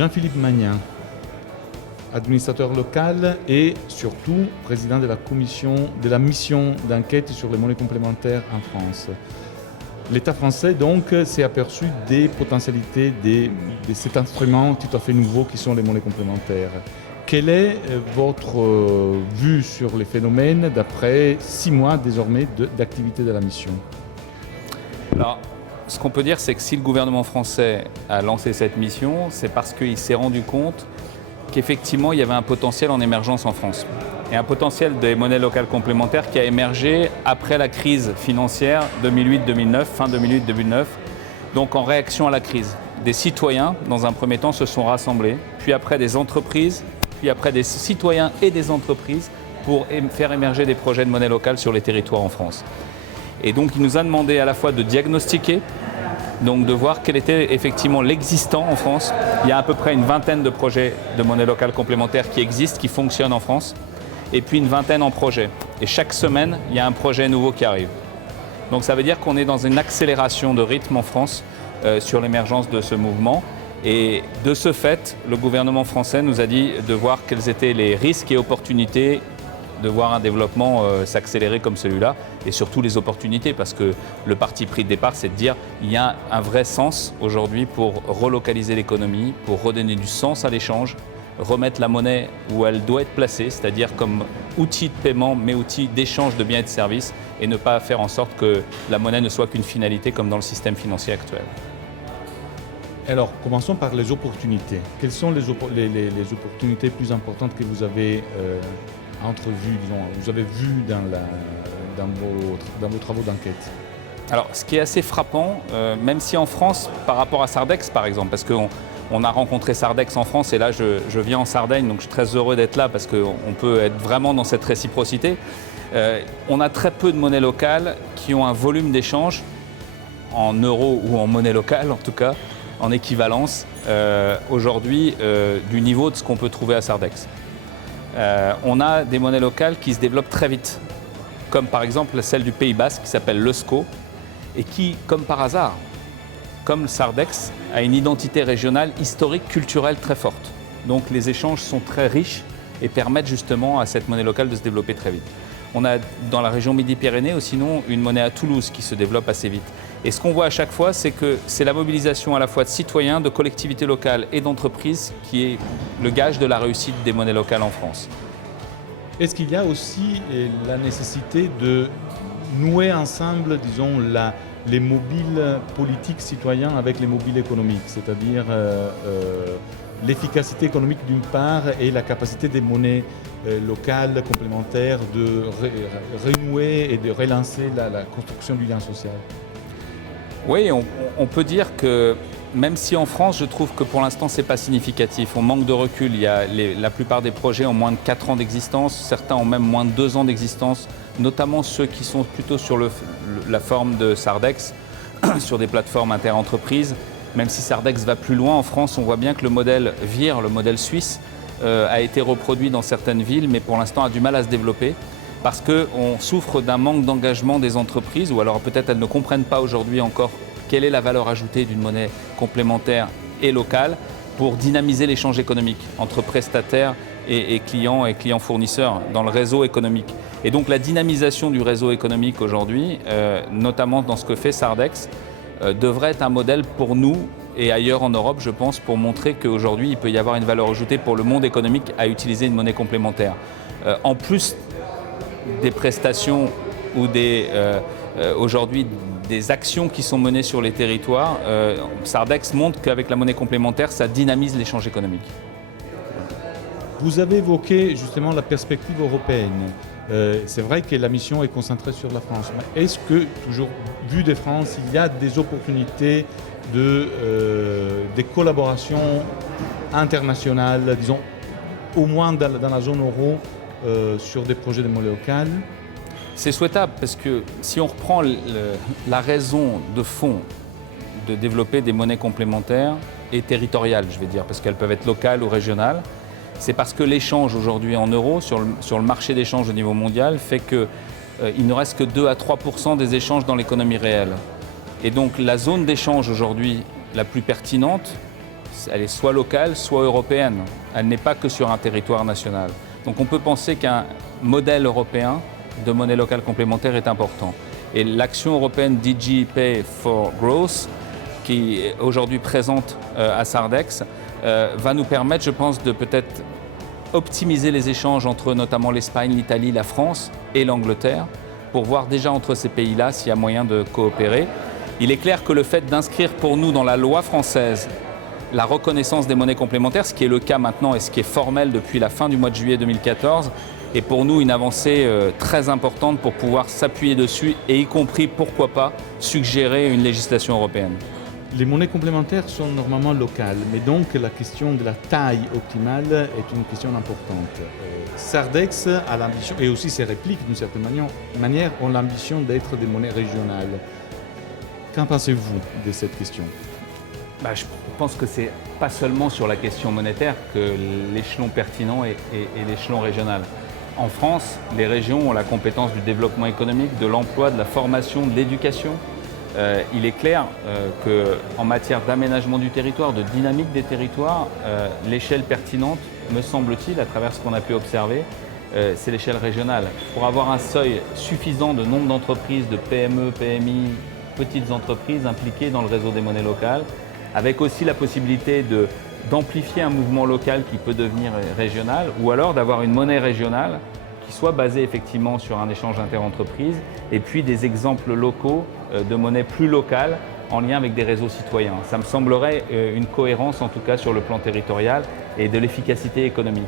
Jean-Philippe Magnin, administrateur local et surtout président de la mission d'enquête sur les monnaies complémentaires en France. L'État français donc s'est aperçu des potentialités de cet instrument tout à fait nouveau qui sont les monnaies complémentaires. Quelle est votre vue sur les phénomènes d'après 6 mois désormais d'activité de la mission? Alors, ce qu'on peut dire, c'est que si le gouvernement français a lancé cette mission, c'est parce qu'il s'est rendu compte qu'effectivement, il y avait un potentiel en émergence en France. Et un potentiel des monnaies locales complémentaires qui a émergé après la crise financière 2008-2009, fin 2008-2009, donc en réaction à la crise. Des citoyens, dans un premier temps, se sont rassemblés, puis après des entreprises, puis après des citoyens et des entreprises pour faire émerger des projets de monnaie locale sur les territoires en France. Et donc, il nous a demandé à la fois de diagnostiquer, donc de voir quel était effectivement l'existant en France. Il y a à peu près une vingtaine de projets de monnaie locale complémentaire qui existent, qui fonctionnent en France, et puis une vingtaine en projet. Et chaque semaine, il y a un projet nouveau qui arrive. Donc ça veut dire qu'on est dans une accélération de rythme en France sur l'émergence de ce mouvement. Et de ce fait, le gouvernement français nous a dit de voir quels étaient les risques et opportunités de voir un développement s'accélérer comme celui-là, et surtout les opportunités, parce que le parti pris de départ, c'est de dire qu'il y a un vrai sens aujourd'hui pour relocaliser l'économie, pour redonner du sens à l'échange, remettre la monnaie où elle doit être placée, c'est-à-dire comme outil de paiement, mais outil d'échange de biens et de services, et ne pas faire en sorte que la monnaie ne soit qu'une finalité comme dans le système financier actuel. Alors, commençons par les opportunités. Quelles sont les opportunités plus importantes que vous avez entrevues, disons, vous avez vues dans vos travaux d'enquête? Alors, ce qui est assez frappant, même si en France, par rapport à Sardex par exemple, parce qu'on a rencontré Sardex en France et là je viens en Sardaigne, donc je suis très heureux d'être là parce qu'on peut être vraiment dans cette réciprocité. On a très peu de monnaies locales qui ont un volume d'échange en euros ou en monnaie locale en tout cas, en équivalence aujourd'hui du niveau de ce qu'on peut trouver à Sardex. On a des monnaies locales qui se développent très vite, comme par exemple celle du Pays Basque qui s'appelle l'Eusko et qui, comme par hasard, comme Sardex, a une identité régionale, historique, culturelle très forte. Donc les échanges sont très riches et permettent justement à cette monnaie locale de se développer très vite. On a dans la région Midi-Pyrénées ou sinon une monnaie à Toulouse qui se développe assez vite. Et ce qu'on voit à chaque fois, c'est que c'est la mobilisation à la fois de citoyens, de collectivités locales et d'entreprises qui est le gage de la réussite des monnaies locales en France. Est-ce qu'il y a aussi la nécessité de nouer ensemble, disons, les mobiles politiques citoyens avec les mobiles économiques, c'est-à-dire l'efficacité économique d'une part et la capacité des monnaies locales complémentaires de renouer et de relancer la construction du lien social? Oui, on peut dire que même si en France, je trouve que pour l'instant, ce n'est pas significatif. On manque de recul. La plupart des projets ont moins de 4 ans d'existence. Certains ont même moins de 2 ans d'existence, notamment ceux qui sont plutôt sur la forme de Sardex, sur des plateformes interentreprises. Même si Sardex va plus loin, en France, on voit bien que le modèle VIR, le modèle suisse, a été reproduit dans certaines villes, mais pour l'instant a du mal à se développer. Parce qu'on souffre d'un manque d'engagement des entreprises, ou alors peut-être elles ne comprennent pas aujourd'hui encore quelle est la valeur ajoutée d'une monnaie complémentaire et locale pour dynamiser l'échange économique entre prestataires et clients fournisseurs dans le réseau économique. Et donc la dynamisation du réseau économique aujourd'hui, notamment dans ce que fait Sardex, devrait être un modèle pour nous et ailleurs en Europe, je pense, pour montrer qu'aujourd'hui il peut y avoir une valeur ajoutée pour le monde économique à utiliser une monnaie complémentaire. En plus des prestations ou aujourd'hui des actions qui sont menées sur les territoires, Sardex montre qu'avec la monnaie complémentaire, ça dynamise l'échange économique. Vous avez évoqué justement la perspective européenne. C'est vrai que la mission est concentrée sur la France, mais est-ce que, toujours vu de France, il y a des opportunités des collaborations internationales, disons, au moins dans la zone euro, sur des projets de monnaie locale? C'est souhaitable parce que si on reprend la raison de fond de développer des monnaies complémentaires et territoriales, je vais dire, parce qu'elles peuvent être locales ou régionales, c'est parce que l'échange aujourd'hui en euros sur le marché d'échange au niveau mondial fait qu'il ne reste que 2 à 3% des échanges dans l'économie réelle. Et donc la zone d'échange aujourd'hui la plus pertinente elle est soit locale, soit européenne. Elle n'est pas que sur un territoire national. Donc on peut penser qu'un modèle européen de monnaie locale complémentaire est important. Et l'action européenne DigiPay for Growth, qui est aujourd'hui présente à Sardex, va nous permettre, je pense, de peut-être optimiser les échanges entre notamment l'Espagne, l'Italie, la France et l'Angleterre, pour voir déjà entre ces pays-là s'il y a moyen de coopérer. Il est clair que le fait d'inscrire pour nous dans la loi française la reconnaissance des monnaies complémentaires, ce qui est le cas maintenant et ce qui est formel depuis la fin du mois de juillet 2014, est pour nous une avancée très importante pour pouvoir s'appuyer dessus et y compris, pourquoi pas, suggérer une législation européenne. Les monnaies complémentaires sont normalement locales, mais donc la question de la taille optimale est une question importante. Sardex a l'ambition, et aussi ses répliques d'une certaine manière, ont l'ambition d'être des monnaies régionales. Qu'en pensez-vous de cette question ? Je pense que ce n'est pas seulement sur la question monétaire que l'échelon pertinent est l'échelon régional. En France, les régions ont la compétence du développement économique, de l'emploi, de la formation, de l'éducation. Il est clair qu'en matière d'aménagement du territoire, de dynamique des territoires, l'échelle pertinente, me semble-t-il, à travers ce qu'on a pu observer, c'est l'échelle régionale. Pour avoir un seuil suffisant de nombre d'entreprises, de PME, PMI, petites entreprises impliquées dans le réseau des monnaies locales, avec aussi la possibilité d'amplifier un mouvement local qui peut devenir régional, ou alors d'avoir une monnaie régionale qui soit basée effectivement sur un échange interentreprises, et puis des exemples locaux de monnaie plus locale en lien avec des réseaux citoyens. Ça me semblerait une cohérence en tout cas sur le plan territorial et de l'efficacité économique.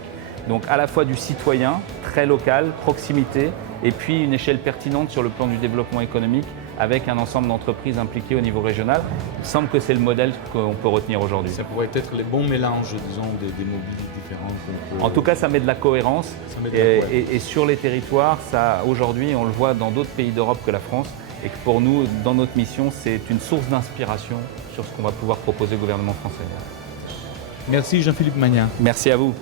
Donc à la fois du citoyen, très local, proximité, et puis une échelle pertinente sur le plan du développement économique avec un ensemble d'entreprises impliquées au niveau régional. Il semble que c'est le modèle qu'on peut retenir aujourd'hui. Ça pourrait être le bon mélange, disons, des mobilités différentes. En tout cas, ça met de la cohérence. Et sur les territoires, aujourd'hui, on le voit dans d'autres pays d'Europe que la France, et que pour nous, dans notre mission, c'est une source d'inspiration sur ce qu'on va pouvoir proposer au gouvernement français. Merci Jean-Philippe Magnat. Merci à vous.